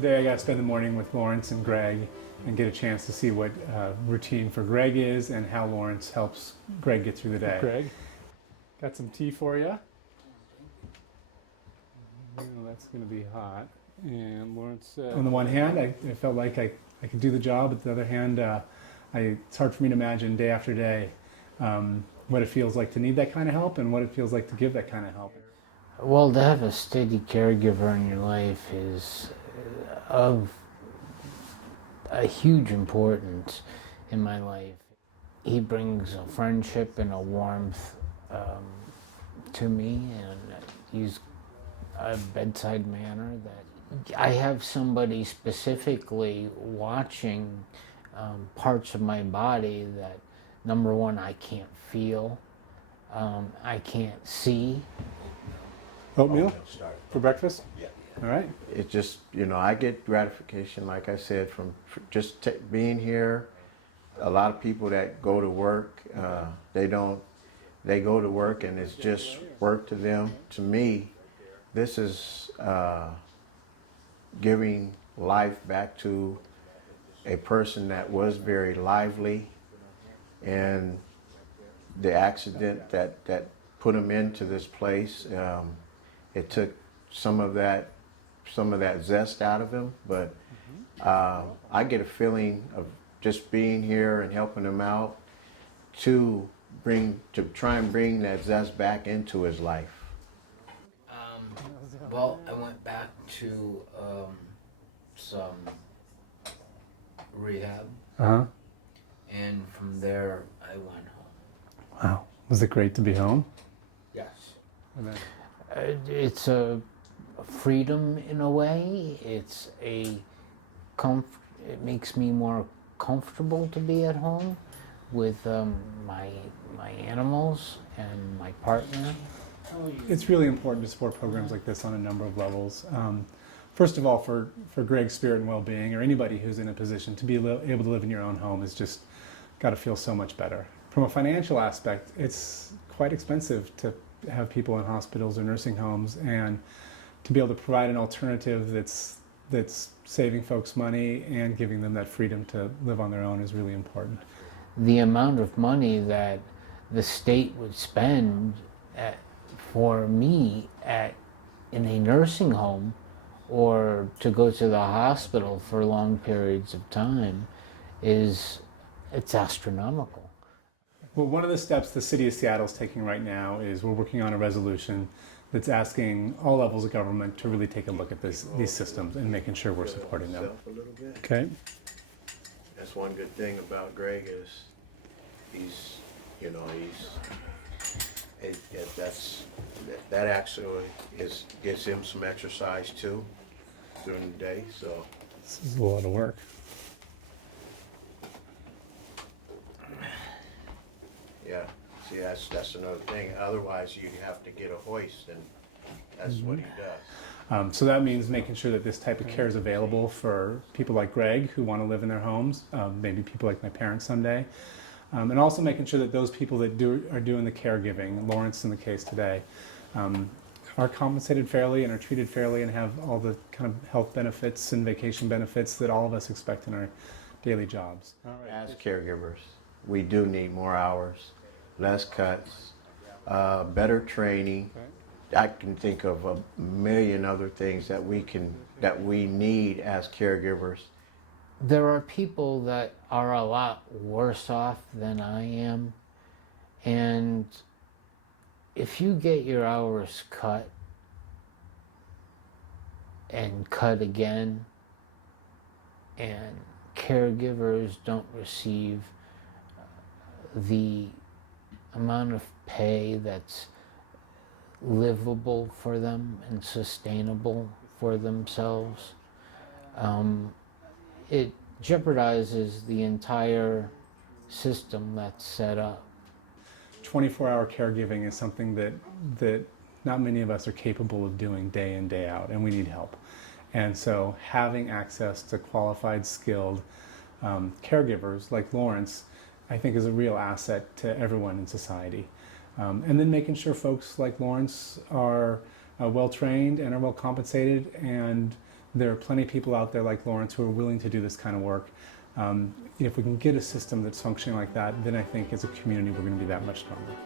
Today I got to spend the morning with Lawrence and Greg and get a chance to see what routine for Greg is and how Lawrence helps Greg get through the day. Greg, got some tea for you. That's going to be hot. And Lawrence, on the one hand, I felt like I could do the job. But the other hand, it's hard for me to imagine day after day what it feels like to need that kind of help and what it feels like to give that kind of help. Well, to have a steady caregiver in your life is of a huge importance in my life. He brings a friendship and a warmth to me, and he's a bedside manner that I have somebody specifically watching parts of my body that, number one, I can't feel, I can't see. Oatmeal for breakfast? Yeah. All right. It just, I get gratification, like I said, from just being here. A lot of people that go to work, they go to work and it's just work to them. To me, this is giving life back to a person that was very lively, and the accident that put him into this place, it took some of that zest out of him, but I get a feeling of just being here and helping him out to try and bring that zest back into his life. Well, I went back to some rehab, and from there I went home. Wow. Was it great to be home? Yes. And then, It's a freedom in a way. It makes me more comfortable to be at home with my animals and my partner. it's really important to support programs like this on a number of levels. First of all, for Greg's spirit and well-being, or anybody who's in a position to be able to live in your own home, is just got to feel so much better. From a financial aspect, it's quite expensive to have people in hospitals or nursing homes, and to be able to provide an alternative that's saving folks money and giving them that freedom to live on their own is really important. The amount of money that the state would spend for me in a nursing home or to go to the hospital for long periods of time it's astronomical. Well, one of the steps the City of Seattle is taking right now is we're working on a resolution that's asking all levels of government to really take a look at these systems and making sure we're supporting them. A little bit. Okay. That's one good thing about Greg is that actually gives him some exercise too during the day. So This is a lot of work. yeah, see that's another thing. Otherwise, you have to get a hoist, and that's what he does. So that means making sure that this type of care is available for people like Greg who want to live in their homes, maybe people like my parents someday, and also making sure that those people that are doing the caregiving, Lawrence in the case today, are compensated fairly and are treated fairly and have all the kind of health benefits and vacation benefits that all of us expect in our daily jobs. As caregivers, we do need more hours, less cuts, better training. I can think of a million other things that we need as caregivers. There are people that are a lot worse off than I am, and if you get your hours cut and cut again, and caregivers don't receive the amount of pay that's livable for them and sustainable for themselves, it jeopardizes the entire system that's set up. 24-hour caregiving is something that not many of us are capable of doing day in, day out, and we need help. And so having access to qualified, skilled caregivers like Lawrence, I think, is a real asset to everyone in society. And then making sure folks like Lawrence are well trained and are well compensated and There are plenty of people out there like Lawrence who are willing to do this kind of work. If we can get a system that's functioning like that, then I think as a community we're going to be that much stronger.